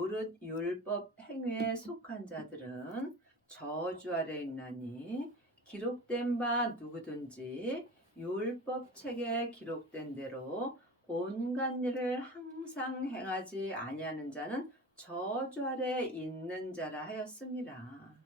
무릇 율법 행위에 속한 자들은 저주 아래 있나니 기록된 바 누구든지 율법 책에 기록된 대로 온갖 일을 항상 행하지 아니하는 자는 저주 아래 있는 자라 하였습니다.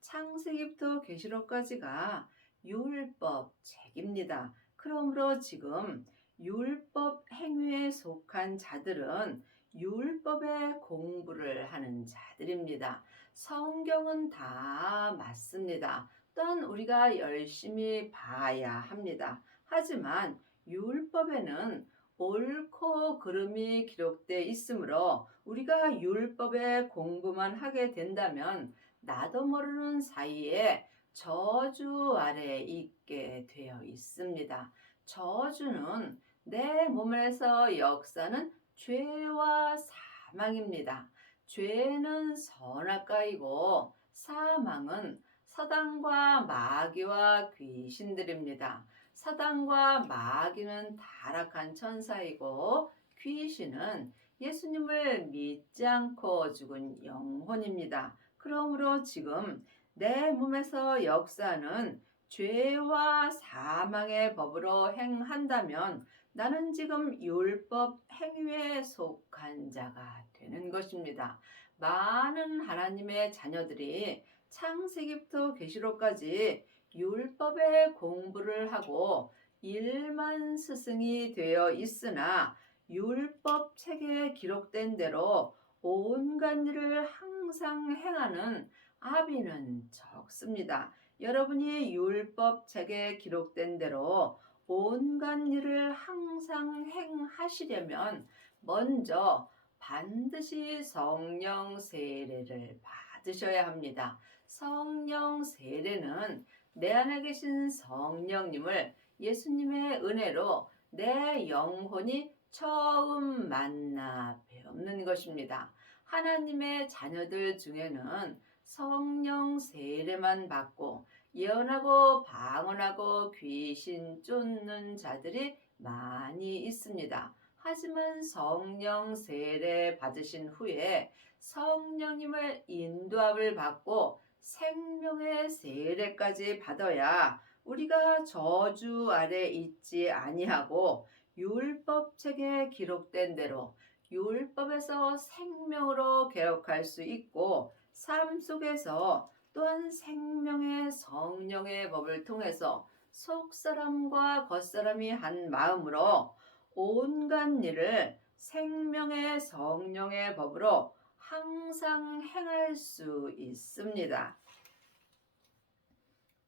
창세기부터 계시록까지가 율법 책입니다. 그러므로 지금 율법 행위에 속한 자들은 율법의 공부를 하는 자들입니다. 성경은 다 맞습니다. 또한 우리가 열심히 봐야 합니다. 하지만 율법에는 옳고 그름이 기록되어 있으므로 우리가 율법의 공부만 하게 된다면 나도 모르는 사이에 저주 아래 있게 되어 있습니다. 저주는 내 몸에서 역사는 죄와 사망입니다. 죄는 선악과이고 사망은 사단과 마귀와 귀신들입니다. 사단과 마귀는 타락한 천사이고 귀신은 예수님을 믿지 않고 죽은 영혼입니다. 그러므로 지금 내 몸에서 역사는 죄와 사망의 법으로 행한다면 나는 지금 율법 행위에 속한 자가 되는 것입니다. 많은 하나님의 자녀들이 창세기부터 계시록까지 율법의 공부를 하고 일만 스승이 되어 있으나 율법 책에 기록된 대로 온갖 일을 항상 행하는 아비는 적습니다. 여러분이 율법 책에 기록된 대로 온갖 일을 항상 행하시려면 먼저 반드시 성령 세례를 받으셔야 합니다. 성령 세례는 내 안에 계신 성령님을 예수님의 은혜로 내 영혼이 처음 만나 뵙는 것입니다. 하나님의 자녀들 중에는 성령 세례만 받고 예언하고 방언하고 귀신 쫓는 자들이 많이 있습니다. 하지만 성령 세례 받으신 후에 성령님을 인도함을 받고 생명의 세례까지 받아야 우리가 저주 아래 있지 아니하고 율법책에 기록된 대로 율법에서 생명으로 개혁할 수 있고 삶 속에서 또한 생명의 성령의 법을 통해서 속사람과 겉사람이 한 마음으로 온갖 일을 생명의 성령의 법으로 항상 행할 수 있습니다.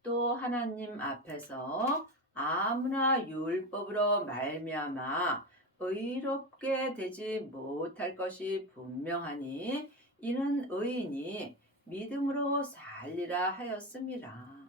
또 하나님 앞에서 아무나 율법으로 말미암아 의롭게 되지 못할 것이 분명하니 이는 의인이 믿음으로 살리라 하였습니다.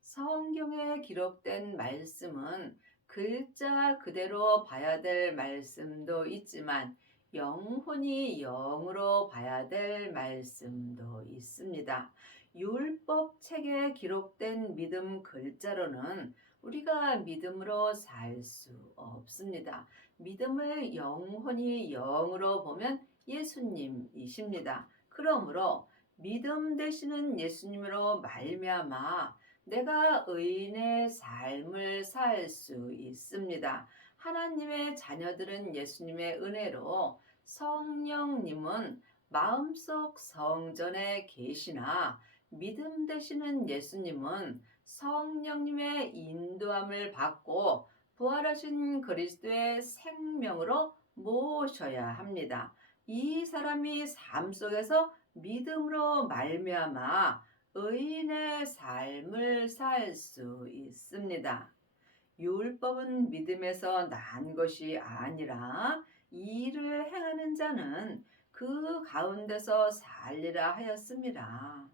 성경에 기록된 말씀은 글자 그대로 봐야 될 말씀도 있지만 영혼이 영으로 봐야 될 말씀도 있습니다. 율법 책에 기록된 믿음 글자로는 우리가 믿음으로 살 수 없습니다. 믿음을 영혼이 영으로 보면 예수님이십니다. 그러므로 믿음 되시는 예수님으로 말미암아 내가 의인의 삶을 살 수 있습니다. 하나님의 자녀들은 예수님의 은혜로 성령님은 마음속 성전에 계시나 믿음 되시는 예수님은 성령님의 인도함을 받고 부활하신 그리스도의 생명으로 모셔야 합니다. 이 사람이 삶 속에서 믿음으로 말미암아 의인의 삶을 살 수 있습니다. 율법은 믿음에서 난 것이 아니라 이를 행하는 자는 그 가운데서 살리라 하였습니다.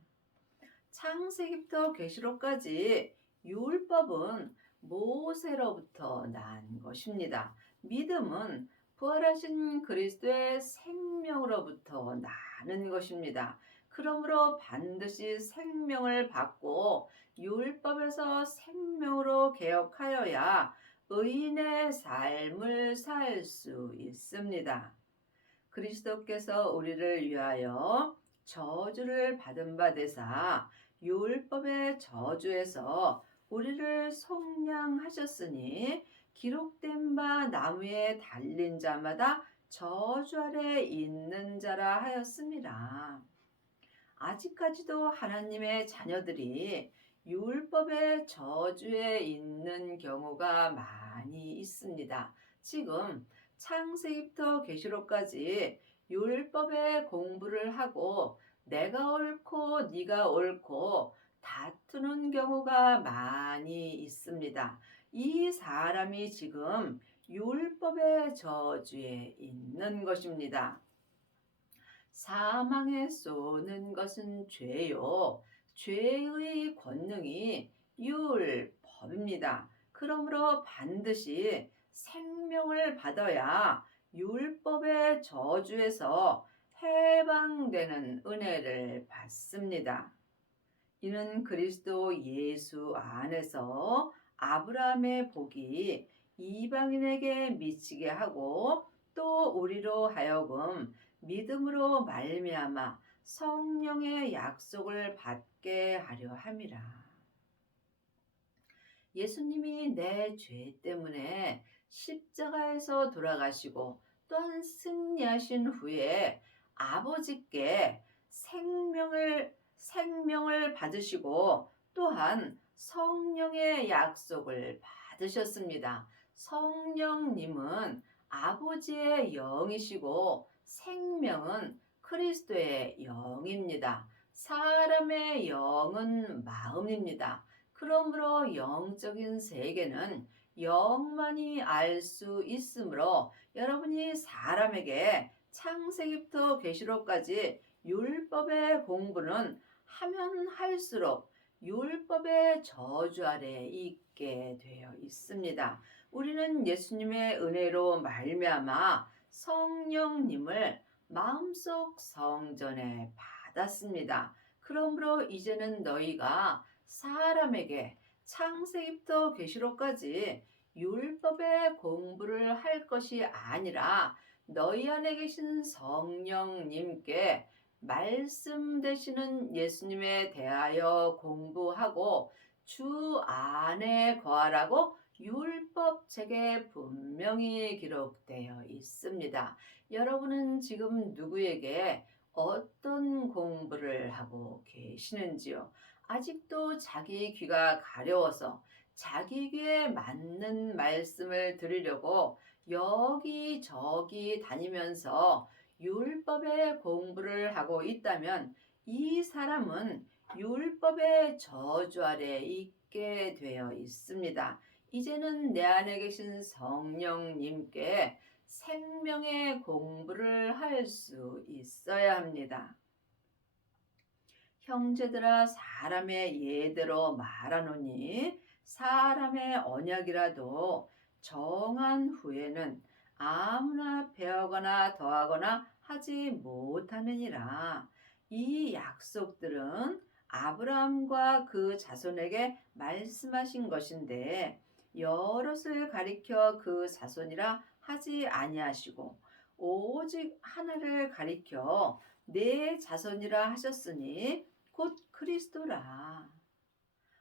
창세기부터 계시록까지 율법은 모세로부터 난 것입니다. 믿음은 부활하신 그리스도의 생명으로부터 나는 것입니다. 그러므로 반드시 생명을 받고 율법에서 생명으로 개혁하여야 의인의 삶을 살 수 있습니다. 그리스도께서 우리를 위하여 저주를 받은 바 되사 율법의 저주에서 우리를 속량하셨으니 기록된 바 나무에 달린 자마다 저주 아래 있는 자라 하였습니다. 아직까지도 하나님의 자녀들이 율법의 저주에 있는 경우가 많이 있습니다. 지금 창세기부터 계시록까지 율법의 공부를 하고 내가 옳고 네가 옳고 다투는 경우가 많이 있습니다. 이 사람이 지금 율법의 저주에 있는 것입니다. 사망에 쏘는 것은 죄요. 죄의 권능이 율법입니다. 그러므로 반드시 생명을 받아야 율법의 저주에서 해방되는 은혜를 받습니다. 이는 그리스도 예수 안에서 아브라함의 복이 이방인에게 미치게 하고 또 우리로 하여금 믿음으로 말미암아 성령의 약속을 받게 하려 함이라. 예수님이 내 죄 때문에 십자가에서 돌아가시고 또한 승리하신 후에 아버지께 생명을 받으시고 또한 성령의 약속을 받으셨습니다. 성령님은 아버지의 영이시고 생명은 그리스도의 영입니다. 사람의 영은 마음입니다. 그러므로 영적인 세계는 영만이 알 수 있으므로 여러분이 사람에게 창세기부터 계시록까지 율법의 공부는 하면 할수록 율법의 저주 아래 있게 되어 있습니다. 우리는 예수님의 은혜로 말미암아 성령님을 마음속 성전에 받았습니다. 그러므로 이제는 너희가 사람에게 창세기부터 계시록까지 율법의 공부를 할 것이 아니라 너희 안에 계신 성령님께 말씀 되시는 예수님에 대하여 공부하고 주 안에 거하라고 율법책에 분명히 기록되어 있습니다. 여러분은 지금 누구에게 어떤 공부를 하고 계시는지요? 아직도 자기 귀가 가려워서 자기 귀에 맞는 말씀을 들으려고 여기저기 다니면서 율법의 공부를 하고 있다면 이 사람은 율법의 저주 아래 있게 되어 있습니다. 이제는 내 안에 계신 성령님께 생명의 공부를 할 수 있어야 합니다. 형제들아 사람의 예대로 말하노니 사람의 언약이라도 정한 후에는 아무나 배하거나 더하거나 하지 못하느니라. 이 약속들은 아브라함과 그 자손에게 말씀하신 것인데 여럿을 가리켜 그 자손이라 하지 아니하시고 오직 하나를 가리켜 내 자손이라 하셨으니 곧 그리스도라.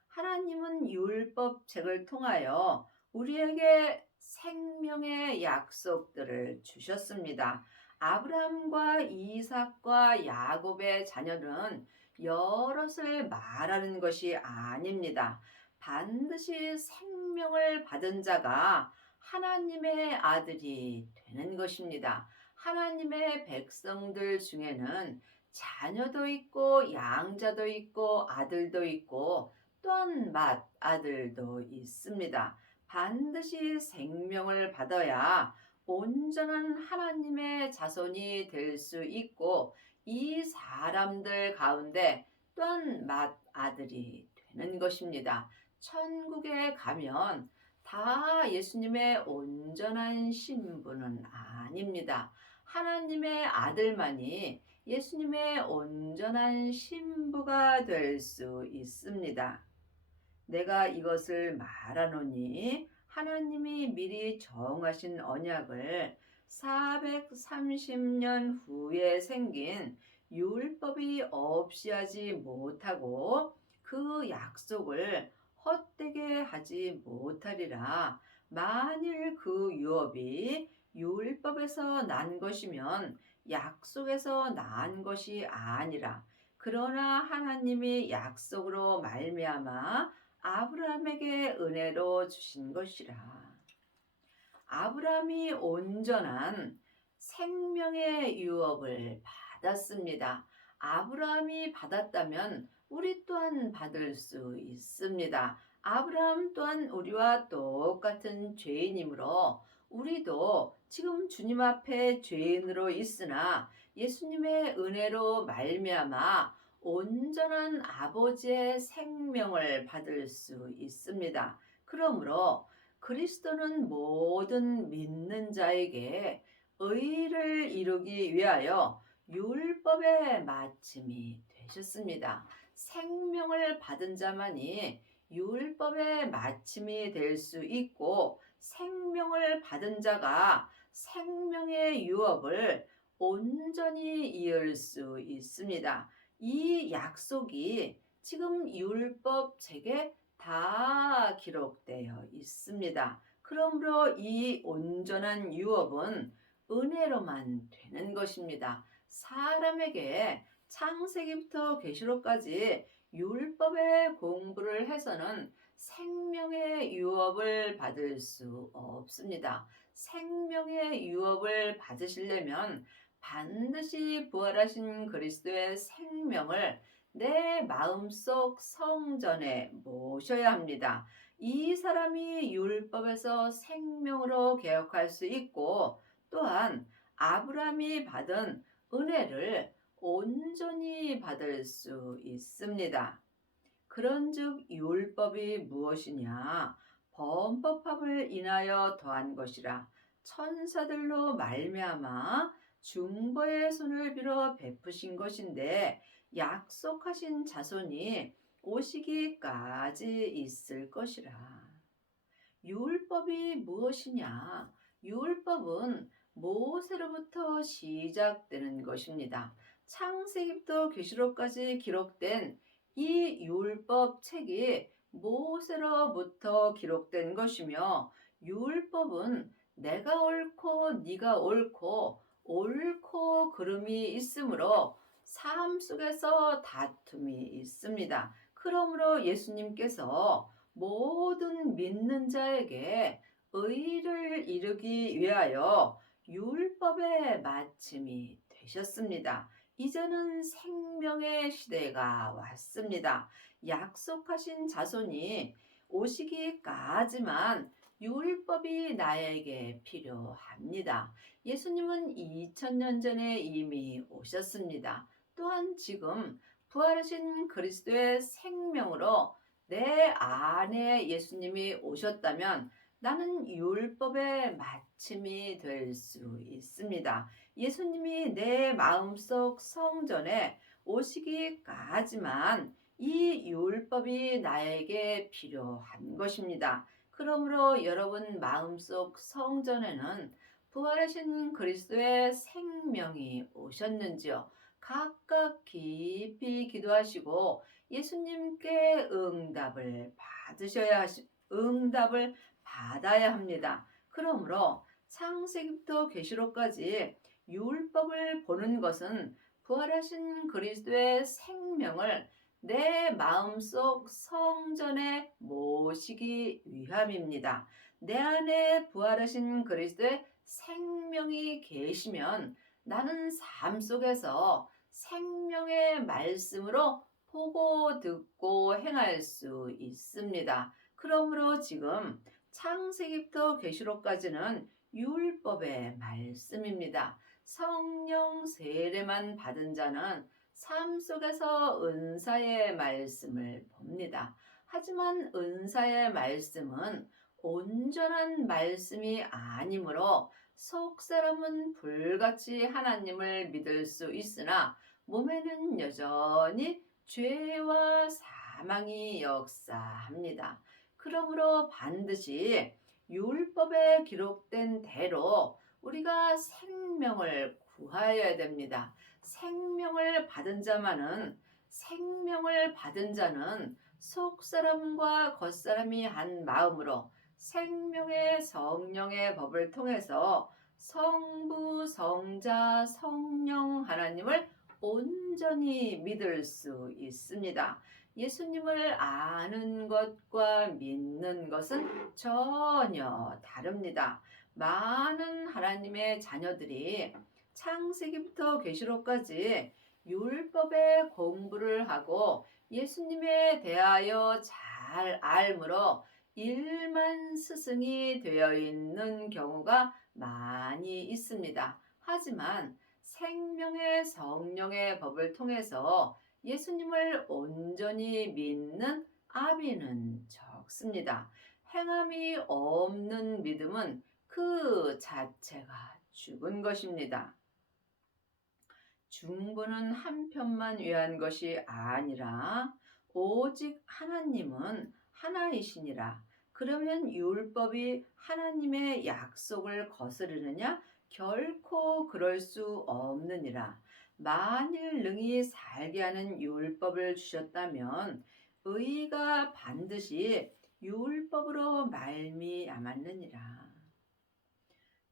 하나님은 율법책을 통하여 우리에게 생명의 약속들을 주셨습니다. 아브라함과 이삭과 야곱의 자녀는 여럿을 말하는 것이 아닙니다. 반드시 생명을 받은 자가 하나님의 아들이 되는 것입니다. 하나님의 백성들 중에는 자녀도 있고 양자도 있고 아들도 있고 또한 맏아들도 있습니다. 반드시 생명을 받아야 온전한 하나님의 자손이 될 수 있고 이 사람들 가운데 또한 맏아들이 되는 것입니다. 천국에 가면 다 예수님의 온전한 신부는 아닙니다. 하나님의 아들만이 예수님의 온전한 신부가 될 수 있습니다. 내가 이것을 말하노니 하나님이 미리 정하신 언약을 430년 후에 생긴 율법이 없이 하지 못하고 그 약속을 헛되게 하지 못하리라. 만일 그 유업이 율법에서 난 것이면 약속에서 난 것이 아니라, 그러나 하나님이 약속으로 말미암아 아브라함에게 은혜로 주신 것이라. 아브라함이 온전한 생명의 유업을 받았습니다. 아브라함이 받았다면 우리 또한 받을 수 있습니다. 아브라함 또한 우리와 똑같은 죄인이므로 우리도 지금 주님 앞에 죄인으로 있으나 예수님의 은혜로 말미암아 온전한 아버지의 생명을 받을 수 있습니다. 그러므로 그리스도는 모든 믿는 자에게 의를 이루기 위하여 율법의 마침이 되셨습니다. 생명을 받은 자만이 율법의 마침이 될 수 있고, 생명을 받은 자가 생명의 유업을 온전히 이을 수 있습니다. 이 약속이 지금 율법 책에 다 기록되어 있습니다. 그러므로 이 온전한 유업은 은혜로만 되는 것입니다. 사람에게 창세기부터 계시록까지 율법의 공부를 해서는 생명의 유업을 받을 수 없습니다. 생명의 유업을 받으시려면 반드시 부활하신 그리스도의 생명을 내 마음속 성전에 모셔야 합니다. 이 사람이 율법에서 생명으로 개혁할 수 있고, 또한 아브라함이 받은 은혜를 온전히 받을 수 있습니다. 그런즉 율법이 무엇이냐? 범법함을 인하여 더한 것이라. 천사들로 말미암아 중보의 손을 빌어 베푸신 것인데, 약속하신 자손이 오시기까지 있을 것이라. 율법이 무엇이냐? 율법은 모세로부터 시작되는 것입니다. 창세기부터 계시록까지 기록된 이 율법 책이 모세로부터 기록된 것이며, 율법은 내가 옳고 네가 옳고 옳고 그름이 있으므로 삶 속에서 다툼이 있습니다. 그러므로 예수님께서 모든 믿는 자에게 의를 이루기 위하여 율법의 마침이 되셨습니다. 이제는 생명의 시대가 왔습니다. 약속하신 자손이 오시기까지만 율법이 나에게 필요합니다. 예수님은 2000년 전에 이미 오셨습니다. 또한 지금 부활하신 그리스도의 생명으로 내 안에 예수님이 오셨다면 나는 율법의 마침이 될 수 있습니다. 예수님이 내 마음속 성전에 오시기까지만 이 율법이 나에게 필요한 것입니다. 그러므로 여러분 마음속 성전에는 부활하신 그리스도의 생명이 오셨는지요? 각각 깊이 기도하시고 예수님께 응답을 받아야 합니다. 그러므로 창세기부터 계시록까지 율법을 보는 것은 부활하신 그리스도의 생명을 내 마음속 성전에 모시기 위함입니다. 내 안에 부활하신 그리스도의 생명이 계시면 나는 삶 속에서 생명의 말씀으로 보고 듣고 행할 수 있습니다. 그러므로 지금 창세기부터 계시록까지는 율법의 말씀입니다. 성령 세례만 받은 자는 삶 속에서 은사의 말씀을 봅니다. 하지만 은사의 말씀은 온전한 말씀이 아니므로 속사람은 불같이 하나님을 믿을 수 있으나 몸에는 여전히 죄와 사망이 역사합니다. 그러므로 반드시 율법에 기록된 대로 우리가 생명을 구하여야 됩니다. 생명을 받은 자는 속사람과 겉사람이 한 마음으로 생명의 성령의 법을 통해서 성부, 성자, 성령 하나님을 온전히 믿을 수 있습니다. 예수님을 아는 것과 믿는 것은 전혀 다릅니다. 많은 하나님의 자녀들이 창세기부터 계시록까지 율법의 공부를 하고 예수님에 대하여 잘 알므로 일만 스승이 되어 있는 경우가 많이 있습니다. 하지만 생명의 성령의 법을 통해서 예수님을 온전히 믿는 아비는 적습니다. 행함이 없는 믿음은 그 자체가 죽은 것입니다. 중보는 한편만 위한 것이 아니라 오직 하나님은 하나이시니라. 그러면 율법이 하나님의 약속을 거스르느냐? 결코 그럴 수 없느니라. 만일 능히 살게 하는 율법을 주셨다면 의가 반드시 율법으로 말미암았느니라.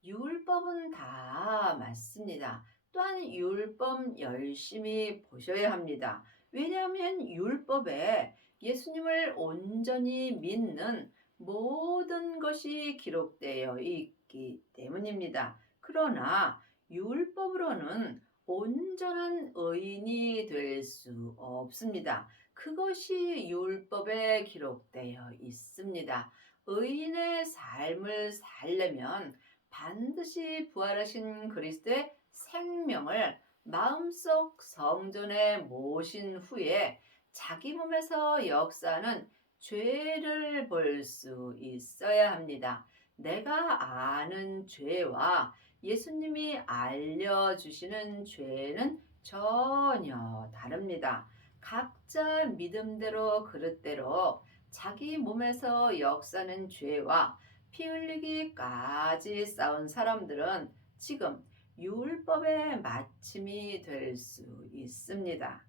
율법은 다 맞습니다. 또한 율법 열심히 보셔야 합니다. 왜냐하면 율법에 예수님을 온전히 믿는 모든 것이 기록되어 있기 때문입니다. 그러나 율법으로는 온전한 의인이 될 수 없습니다. 그것이 율법에 기록되어 있습니다. 의인의 삶을 살려면 반드시 부활하신 그리스도의 생명을 마음속 성전에 모신 후에 자기 몸에서 역사하는 죄를 볼 수 있어야 합니다. 내가 아는 죄와 예수님이 알려주시는 죄는 전혀 다릅니다. 각자 믿음대로 그릇대로 자기 몸에서 역사하는 죄와 피 흘리기까지 싸운 사람들은 지금 율법의 마침이 될 수 있습니다.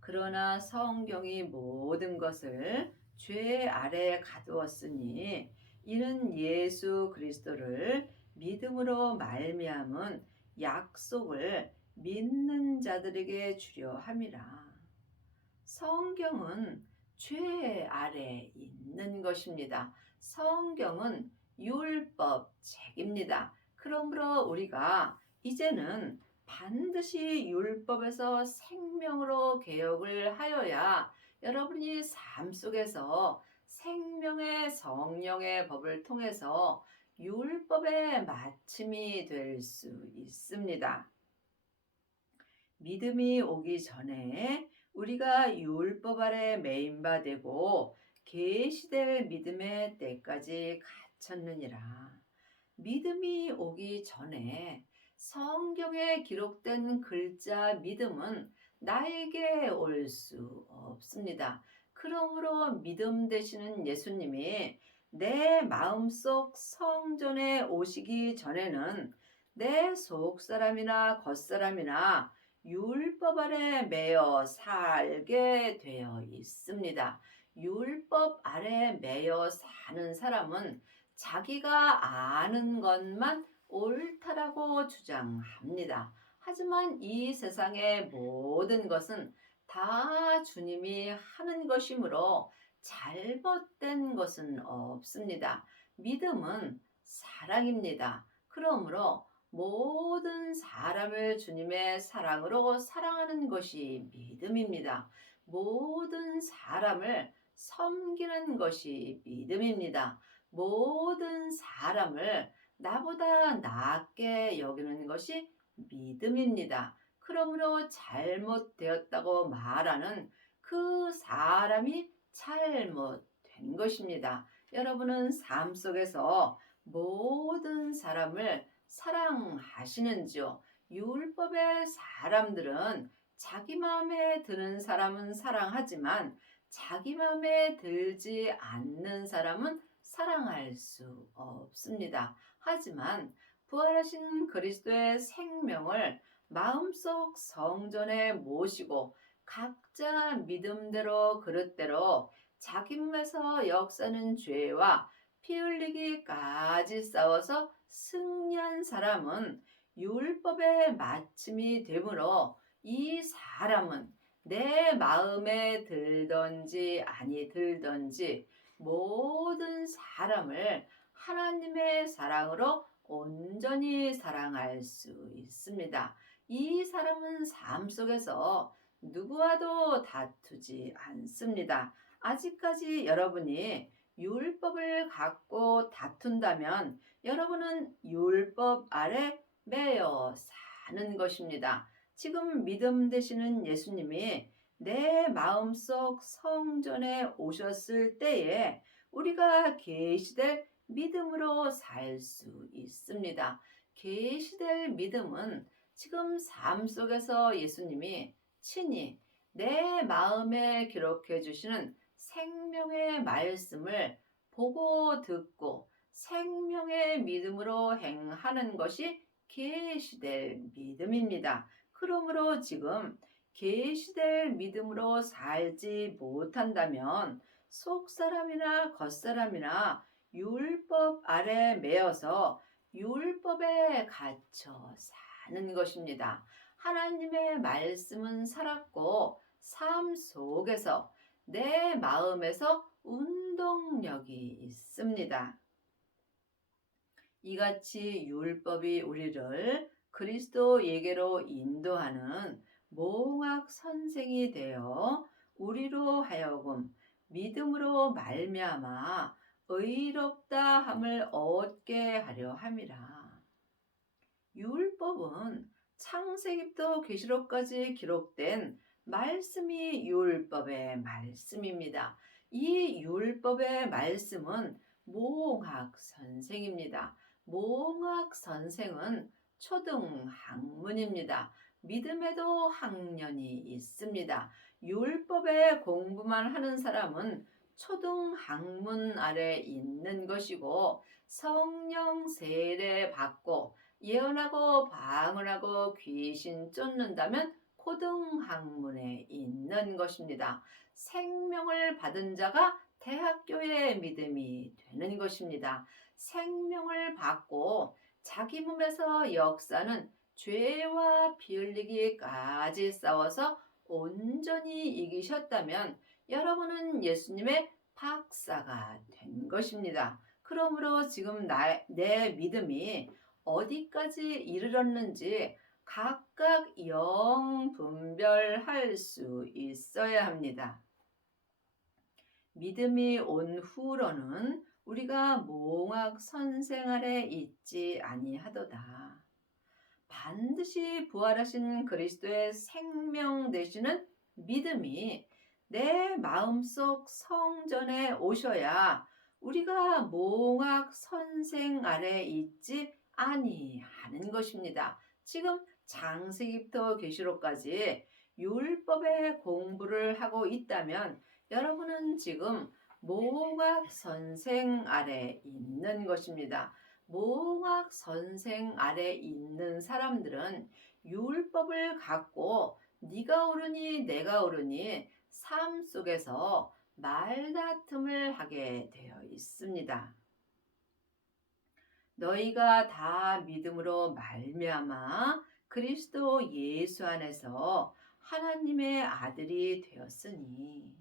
그러나 성경이 모든 것을 죄 아래 가두었으니 이는 예수 그리스도를 믿음으로 말미암은 약속을 믿는 자들에게 주려 함이라. 성경은 죄 아래 있는 것입니다. 성경은 율법 책입니다. 그러므로 우리가 이제는 반드시 율법에서 생명으로 개혁을 하여야 여러분이 삶 속에서 생명의 성령의 법을 통해서 율법의 마침이 될 수 있습니다. 믿음이 오기 전에 우리가 율법 아래 매인바 되고 계시될 믿음의 때까지 갇혔느니라. 믿음이 오기 전에 성경에 기록된 글자 믿음은 나에게 올 수 없습니다. 그러므로 믿음 되시는 예수님이 내 마음속 성전에 오시기 전에는 내 속사람이나 겉사람이나 율법 아래 매여 살게 되어 있습니다. 율법 아래 매여 사는 사람은 자기가 아는 것만 옳다라고 주장합니다. 하지만 이 세상의 모든 것은 다 주님이 하는 것이므로 잘못된 것은 없습니다. 믿음은 사랑입니다. 그러므로 모든 사람을 주님의 사랑으로 사랑하는 것이 믿음입니다. 모든 사람을 섬기는 것이 믿음입니다. 모든 사람을 나보다 낫게 여기는 것이 믿음입니다. 그러므로 잘못되었다고 말하는 그 사람이 잘못된 것입니다. 여러분은 삶 속에서 모든 사람을 사랑하시는지요? 율법의 사람들은 자기 마음에 드는 사람은 사랑하지만 자기 마음에 들지 않는 사람은 사랑할 수 없습니다. 하지만 부활하신 그리스도의 생명을 마음속 성전에 모시고 각자 믿음대로 그릇대로 자기 몸에서 역사는 죄와 피 흘리기까지 싸워서 승리한 사람은 율법의 마침이 되므로 이 사람은 내 마음에 들던지 아니 들던지 모든 사람을 하나님의 사랑으로 온전히 사랑할 수 있습니다. 이 사람은 삶 속에서 누구와도 다투지 않습니다. 아직까지 여러분이 율법을 갖고 다툰다면 여러분은 율법 아래 매여 사는 것입니다. 지금 믿음 되시는 예수님이 내 마음속 성전에 오셨을 때에 우리가 계시될 믿음으로 살 수 있습니다. 계시될 믿음은 지금 삶 속에서 예수님이 친히 내 마음에 기록해 주시는 생명의 말씀을 보고 듣고 생명의 믿음으로 행하는 것이 계시될 믿음입니다. 그러므로 지금 계시될 믿음으로 살지 못한다면 속사람이나 겉사람이나 율법 아래 매여서 율법에 갇혀 사는 것입니다. 하나님의 말씀은 살았고 삶 속에서 내 마음에서 운동력이 있습니다. 이같이 율법이 우리를 그리스도에게로 인도하는 몽학 선생이 되어 우리로 하여금 믿음으로 말미암아 의롭다함을 얻게 하려 함이라. 율법은 창세기부터 계시록까지 기록된 말씀이 율법의 말씀입니다. 이 율법의 말씀은 몽학 선생입니다. 몽학 선생은 초등 학문입니다. 믿음에도 학년이 있습니다. 율법의 공부만 하는 사람은 초등 학문 아래 있는 것이고 성령 세례 받고 예언하고 방언하고 귀신 쫓는다면 고등 학문에 있는 것입니다. 생명을 받은 자가 대학교의 믿음이 되는 것입니다. 생명을 받고 자기 몸에서 역사는 죄와 피 흘리기까지 싸워서 온전히 이기셨다면 여러분은 예수님의 박사가 된 것입니다. 그러므로 지금 내 믿음이 어디까지 이르렀는지 각각 영 분별할 수 있어야 합니다. 믿음이 온 후로는 우리가 몽학 선생 아래 있지 아니하도다. 반드시 부활하신 그리스도의 생명 되시는 믿음이 내 마음속 성전에 오셔야 우리가 몽학 선생 아래 있지 아니하는 것입니다. 지금 창세기부터 계시록까지 율법의 공부를 하고 있다면 여러분은 지금 몽학 선생 아래 있는 것입니다. 몽학 선생 아래 있는 사람들은 율법을 갖고 네가 옳으니 내가 옳으니 삶 속에서 말다툼을 하게 되어 있습니다. 너희가 다 믿음으로 말미암아 그리스도 예수 안에서 하나님의 아들이 되었으니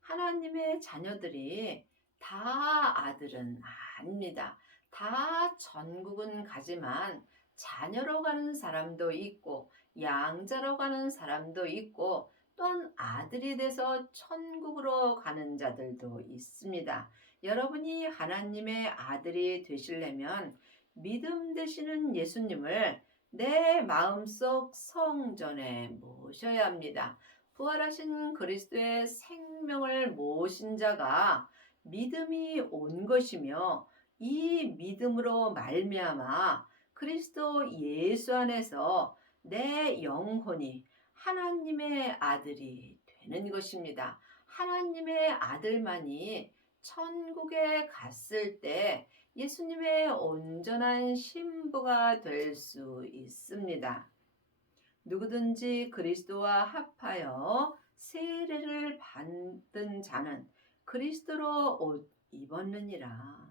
하나님의 자녀들이 다 아들은 아닙니다. 다 천국은 가지만 자녀로 가는 사람도 있고 양자로 가는 사람도 있고 또한 아들이 돼서 천국으로 가는 자들도 있습니다. 여러분이 하나님의 아들이 되시려면 믿음 되시는 예수님을 내 마음속 성전에 모셔야 합니다. 부활하신 그리스도의 생명을 모신 자가 믿음이 온 것이며 이 믿음으로 말미암아 그리스도 예수 안에서 내 영혼이 하나님의 아들이 되는 것입니다. 하나님의 아들만이 천국에 갔을 때 예수님의 온전한 신부가 될 수 있습니다. 누구든지 그리스도와 합하여 세례를 받은 자는 그리스도로 옷 입었느니라.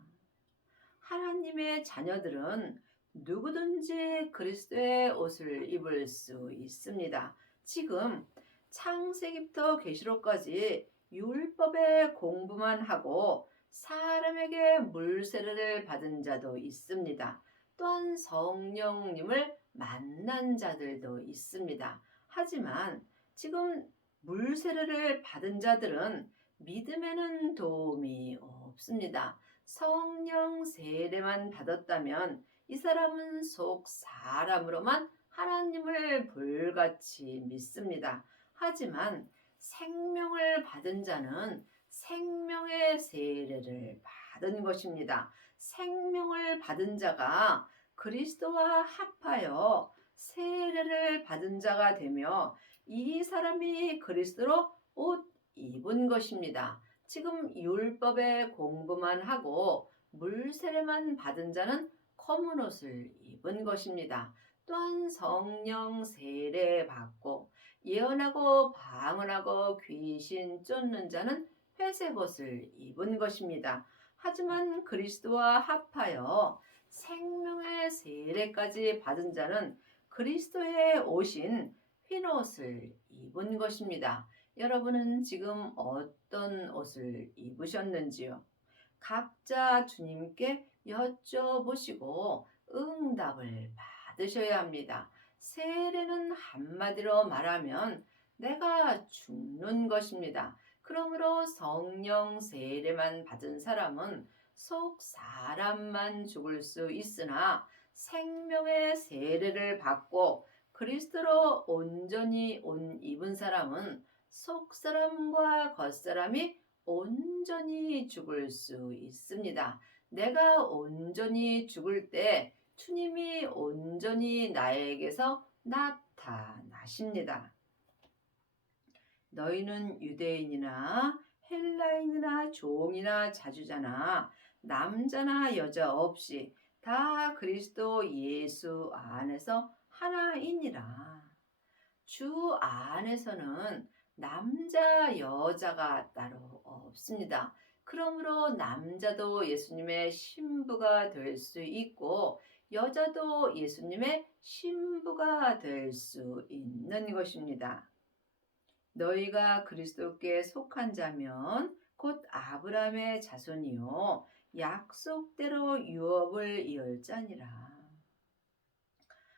하나님의 자녀들은 누구든지 그리스도의 옷을 입을 수 있습니다. 지금 창세기부터 계시록까지 율법의 공부만 하고 사람에게 물세례를 받은 자도 있습니다. 또한 성령님을 만난 자들도 있습니다. 하지만 지금 물세례를 받은 자들은 믿음에는 도움이 없습니다. 성령 세례만 받았다면 이 사람은 속 사람으로만 하나님을 불같이 믿습니다. 하지만 생명을 받은 자는 생명의 세례를 받은 것입니다. 생명을 받은 자가 그리스도와 합하여 세례를 받은 자가 되며 이 사람이 그리스도로 옷 입은 것입니다. 지금 율법의 공부만 하고 물세례만 받은 자는 검은 옷을 입은 것입니다. 또한 성령 세례 받고 예언하고 방언하고 귀신 쫓는 자는 회색 옷을 입은 것입니다. 하지만 그리스도와 합하여 생명의 세례까지 받은 자는 그리스도의 옷인 흰 옷을 입은 것입니다. 여러분은 지금 어떤 옷을 입으셨는지요? 각자 주님께 여쭤보시고 응답을 받으셔야 합니다. 세례는 한마디로 말하면 내가 죽는 것입니다. 그러므로 성령 세례만 받은 사람은 속 사람만 죽을 수 있으나 생명의 세례를 받고 그리스도로 온전히 옷 입은 사람은 속사람과 겉사람이 온전히 죽을 수 있습니다. 내가 온전히 죽을 때 주님이 온전히 나에게서 나타나십니다. 너희는 유대인이나 헬라인이나 종이나 자주자나 남자나 여자 없이 다 그리스도 예수 안에서 하나이니라. 주 안에서는 남자, 여자가 따로 없습니다. 그러므로 남자도 예수님의 신부가 될 수 있고 여자도 예수님의 신부가 될 수 있는 것입니다. 너희가 그리스도께 속한 자면 곧 아브라함의 자손이요 약속대로 유업을 이을 자니라.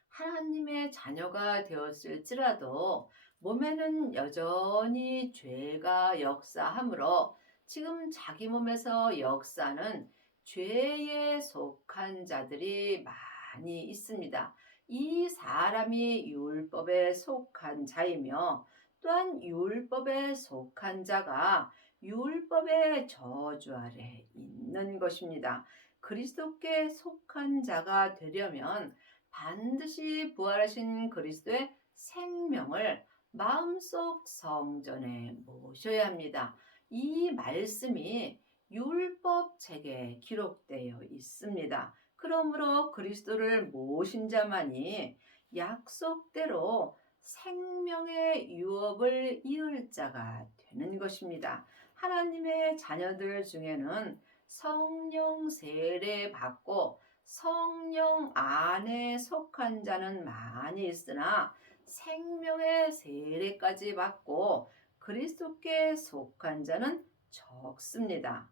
하나님의 자녀가 되었을지라도 몸에는 여전히 죄가 역사하므로 지금 자기 몸에서 역사는 죄에 속한 자들이 많이 있습니다. 이 사람이 율법에 속한 자이며 또한 율법에 속한 자가 율법의 저주 아래 있는 것입니다. 그리스도께 속한 자가 되려면 반드시 부활하신 그리스도의 생명을 마음속 성전에 모셔야 합니다. 이 말씀이 율법 책에 기록되어 있습니다. 그러므로 그리스도를 모신 자만이 약속대로 생명의 유업을 이을 자가 되는 것입니다. 하나님의 자녀들 중에는 성령 세례 받고 성령 안에 속한 자는 많이 있으나 생명의 세례까지 받고 그리스도께 속한 자는 적습니다.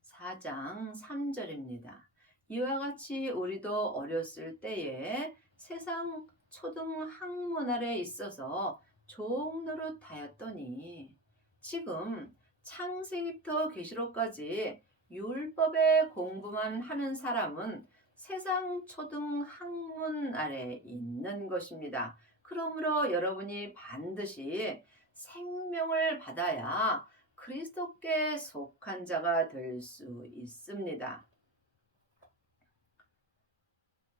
4장 3절입니다. 이와 같이 우리도 어렸을 때에 세상 초등 학문 아래 있어서 종노릇하였더니 지금 창세기부터 계시록까지 율법의 공부만 하는 사람은 세상 초등 학문 아래 있는 것입니다. 그러므로 여러분이 반드시 생명을 받아야 그리스도께 속한 자가 될 수 있습니다.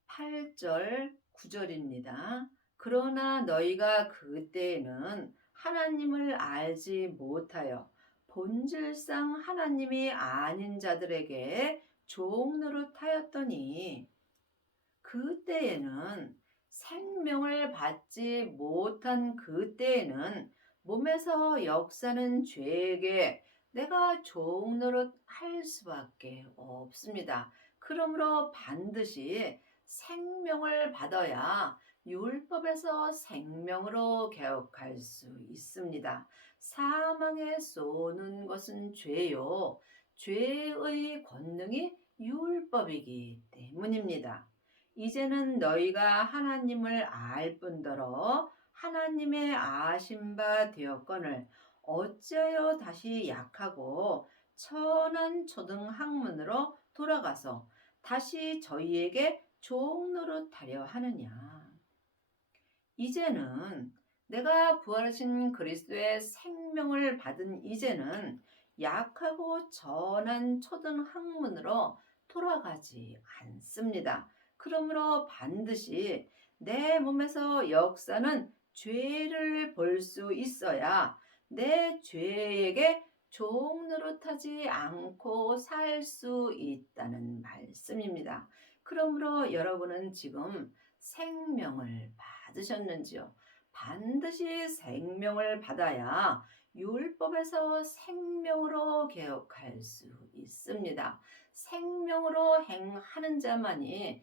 8절 9절입니다. 그러나 너희가 그때에는 하나님을 알지 못하여 본질상 하나님이 아닌 자들에게 종노릇하였더니 그때에는 생명을 받지 못한 그때에는 몸에서 역사는 죄에게 내가 종노릇 할 수밖에 없습니다. 그러므로 반드시 생명을 받아야 율법에서 생명으로 개혁할 수 있습니다. 사망에 쏘는 것은 죄요. 죄의 권능이 율법이기 때문입니다. 이제는 너희가 하나님을 알 뿐더러 하나님의 아신 바 되었거늘 어찌하여 다시 약하고 천한 초등학문으로 돌아가서 다시 저희에게 종노릇하려 하느냐. 이제는 내가 부활하신 그리스도의 생명을 받은 이제는 약하고 전한 초등학문으로 돌아가지 않습니다. 그러므로 반드시 내 몸에서 역사는 죄를 볼 수 있어야 내 죄에게 종노릇하지 않고 살 수 있다는 말씀입니다. 그러므로 여러분은 지금 생명을 받으셨는지요? 반드시 생명을 받아야 율법에서 생명으로 개혁할 수 있습니다. 생명으로 행하는 자만이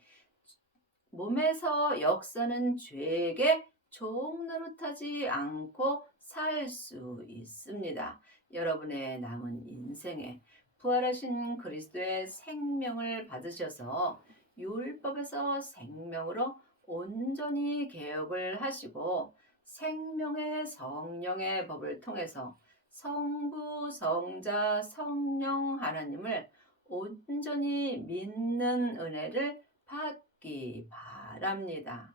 몸에서 역사는 죄에게 종노릇하지 않고 살 수 있습니다. 여러분의 남은 인생에 부활하신 그리스도의 생명을 받으셔서 율법에서 생명으로 온전히 개혁을 하시고 생명의 성령의 법을 통해서 성부, 성자, 성령 하나님을 온전히 믿는 은혜를 받기 바랍니다.